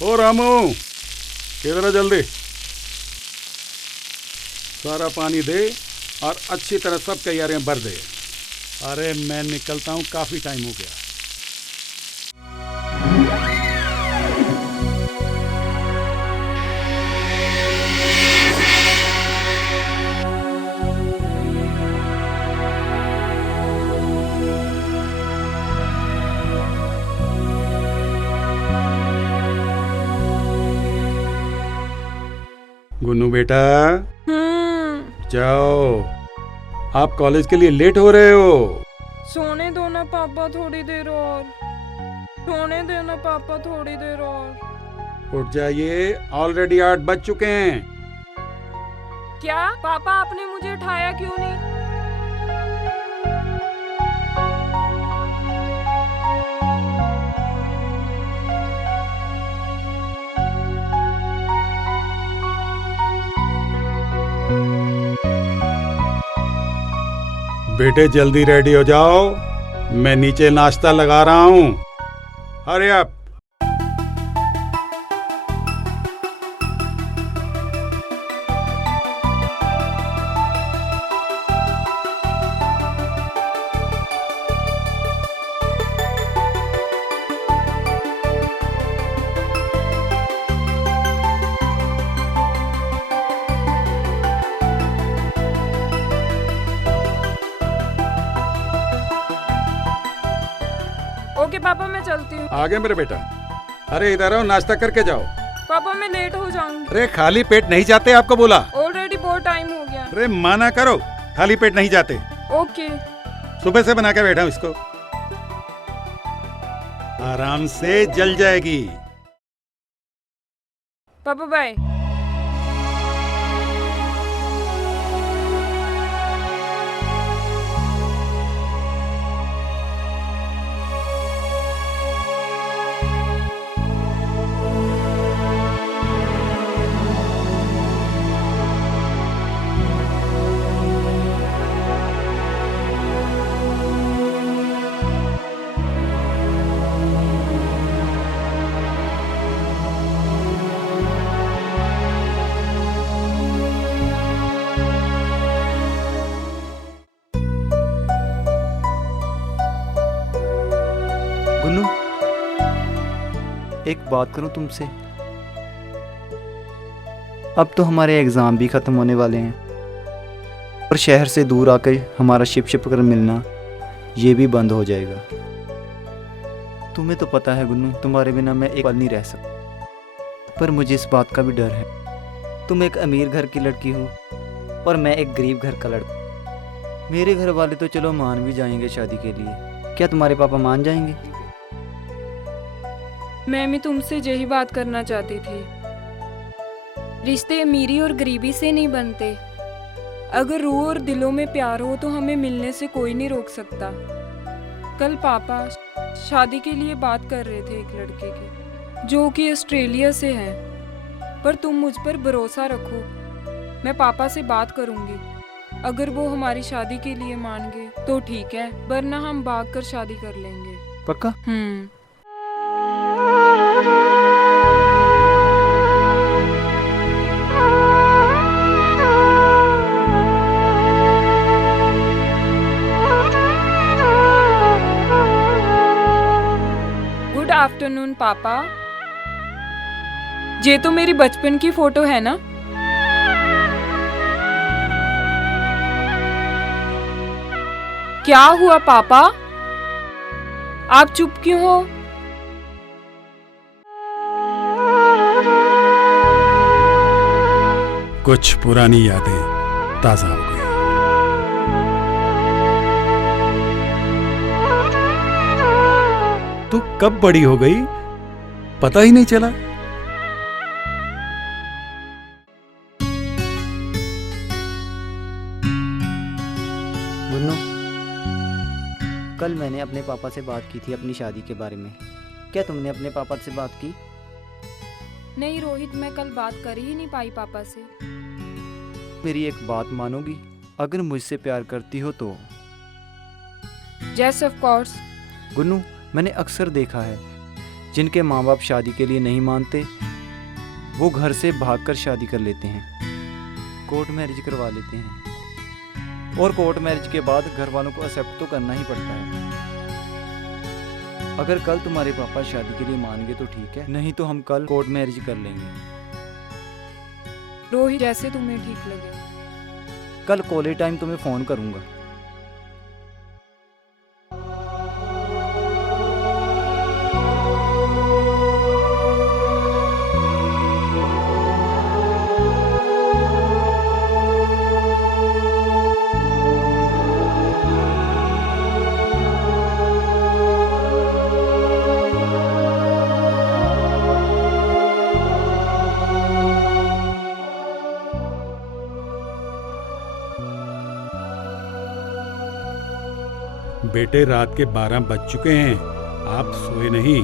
ओ रामू, किधर है जल्दी। सारा पानी दे और अच्छी तरह सब तैयारियां भर दे। अरे मैं निकलता हूँ, काफी टाइम हो गया। गुन्नू बेटा, जाओ, आप कॉलेज के लिए लेट हो रहे हो। सोने दो ना पापा थोड़ी देर और, सोने देना पापा थोड़ी देर और। उठ जाइए, ऑलरेडी 8 बज चुके हैं। क्या पापा, आपने मुझे उठाया क्यों नहीं? बेटे जल्दी रेडी हो जाओ, मैं नीचे नाश्ता लगा रहा हूँ। अरे आप ओके पापा, मैं चलती हूँ। आ गए मेरे बेटा। अरे इधर आओ, नाश्ता करके जाओ। पापा मैं लेट हो जाऊंगी। अरे खाली पेट नहीं जाते, आपको बोला। ऑलरेडी बहुत टाइम हो गया। अरे माना करो, खाली पेट नहीं जाते। ओके। सुबह से बना के बैठा हूँ इसको, आराम से जल जाएगी। पापा बाय। गुन्नू, एक बात करूं तुमसे। अब तो हमारे एग्ज़ाम भी ख़त्म होने वाले हैं और शहर से दूर आकर हमारा शिप कर मिलना ये भी बंद हो जाएगा। तुम्हें तो पता है गुन्नू, तुम्हारे बिना मैं एक पल नहीं रह सकता। पर मुझे इस बात का भी डर है, तुम एक अमीर घर की लड़की हो और मैं एक गरीब घर का लड़का। मेरे घर वाले तो चलो मान भी जाएंगे शादी के लिए, क्या तुम्हारे पापा मान जाएंगे? मैं भी तुमसे यही बात करना चाहती थी। रिश्ते अमीरी और गरीबी से नहीं बनते। अगर रूह और दिलों में प्यार हो तो हमें मिलने से कोई नहीं रोक सकता। कल पापा शादी के लिए बात कर रहे थे एक लड़के की, जो कि ऑस्ट्रेलिया से है। पर तुम मुझ पर भरोसा रखो, मैं पापा से बात करूंगी। अगर वो हमारी शादी के लिए मान गए तो ठीक है, वरना हम भाग कर शादी कर लेंगे। पक्का? गुड आफ्टरनून पापा। ये तो मेरी बचपन की फोटो है ना? क्या हुआ पापा, आप चुप क्यों हो? कुछ पुरानी यादें ताजा हो गई। तू कब बड़ी हो गई, पता ही नहीं चला। गुन्नू, कल मैंने अपने पापा से बात की थी अपनी शादी के बारे में। क्या तुमने अपने पापा से बात की? नहीं रोहित, मैं कल बात कर ही नहीं पाई पापा से। मेरी एक बात मानोगी? अगर मुझसे प्यार करती हो तो। Yes of course. गुन्नू, मैंने अक्सर देखा है जिनके माँ बाप शादी के लिए नहीं मानते वो घर से भागकर शादी कर लेते हैं, कोर्ट मैरिज करवा लेते हैं और कोर्ट मैरिज के बाद घर वालों को एक्सेप्ट तो करना ही पड़ता है। अगर कल तुम्हारे पापा शादी के लिए मान गए तो ठीक है, नहीं तो हम कल कोर्ट मैरिज कर लेंगे। रोहित, जैसे तुम्हें ठीक लगे। कल कॉलेज टाइम तुम्हें फ़ोन करूँगा। बेटे, रात के 12 बज चुके हैं, आप सोए नहीं?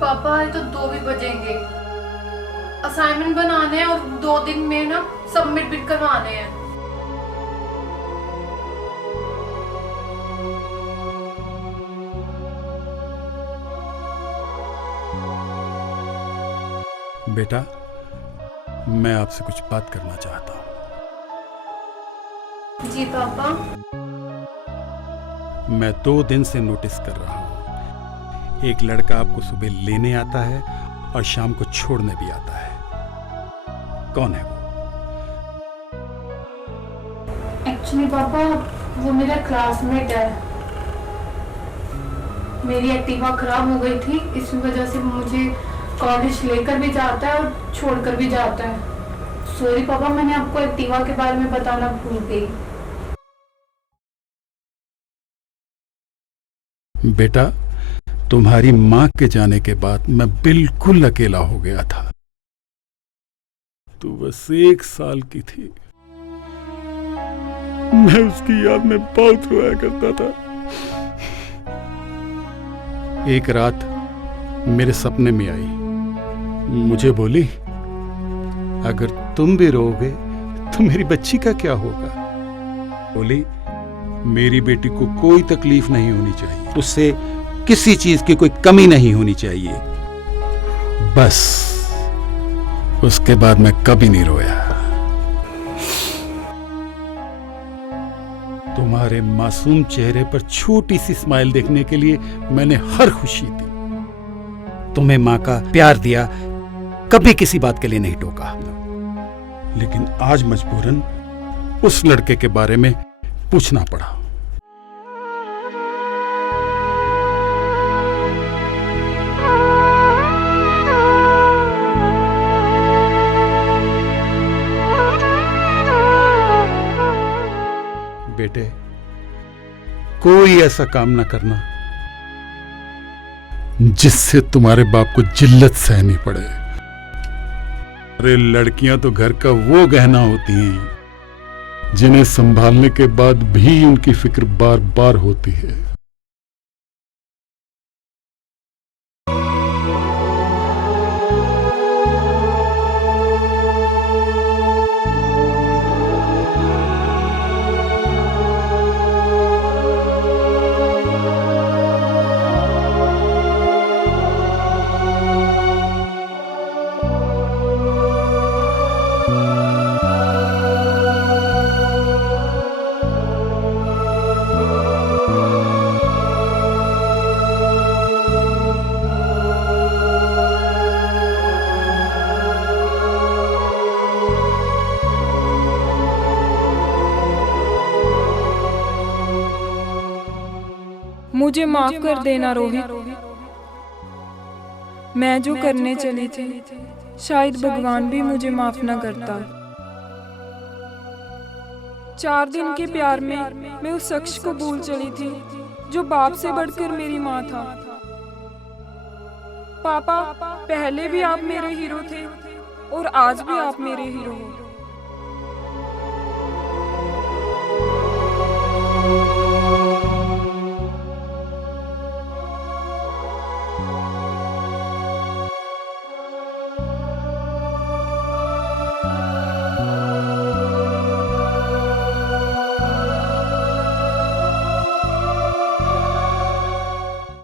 पापा ये तो 2 भी बजेंगे। असाइनमेंट बनाने हैं और 2 दिन में ना सबमिट भी करवाने हैं। बेटा, मैं आपसे कुछ बात करना चाहता हूँ। जी पापा। मैं 2 दिन से नोटिस कर रहा हूँ, एक लड़का आपको सुबह लेने आता है और शाम को छोड़ने भी आता है। कौन है वो? एक्चुअली पापा वो मेरा क्लासमेट है। मेरी एक्टिवा खराब हो गई थी, इस वजह से मुझे कॉलेज लेकर भी जाता है और छोड़कर भी जाता है। सॉरी पापा, मैंने आपको एक्टिवा के बारे में बताना भूल गई। बेटा, तुम्हारी माँ के जाने के बाद मैं बिल्कुल अकेला हो गया था। तू बस 1 साल की थी। मैं उसकी याद में बहुत रोया करता था। एक रात मेरे सपने में आई, मुझे बोली, अगर तुम भी रोओगे तो मेरी बच्ची का क्या होगा? बोली, मेरी बेटी को कोई तकलीफ नहीं होनी चाहिए, उससे किसी चीज की कोई कमी नहीं होनी चाहिए। बस उसके बाद मैं कभी नहीं रोया। तुम्हारे मासूम चेहरे पर छोटी सी स्माइल देखने के लिए मैंने हर खुशी दी। तुम्हें मां का प्यार दिया, कभी किसी बात के लिए नहीं टोका। लेकिन आज मजबूरन उस लड़के के बारे में पूछना पड़ा। बेटे, कोई ऐसा काम ना करना जिससे तुम्हारे बाप को जिल्लत सहनी पड़े। अरे लड़कियां तो घर का वो गहना होती हैं जिन्हें संभालने के बाद भी उनकी फिक्र बार बार होती है। मुझे माफ कर देना रोहित। मैं जो करने चली थी शायद भगवान भी मुझे माफ ना करता। 4 दिन के प्यार में मैं उस शख्स को भूल चली थी जो बाप से बढ़कर मेरी माँ था। पापा, पहले भी आप मेरे हीरो थे और आज भी आप मेरे हीरो हो।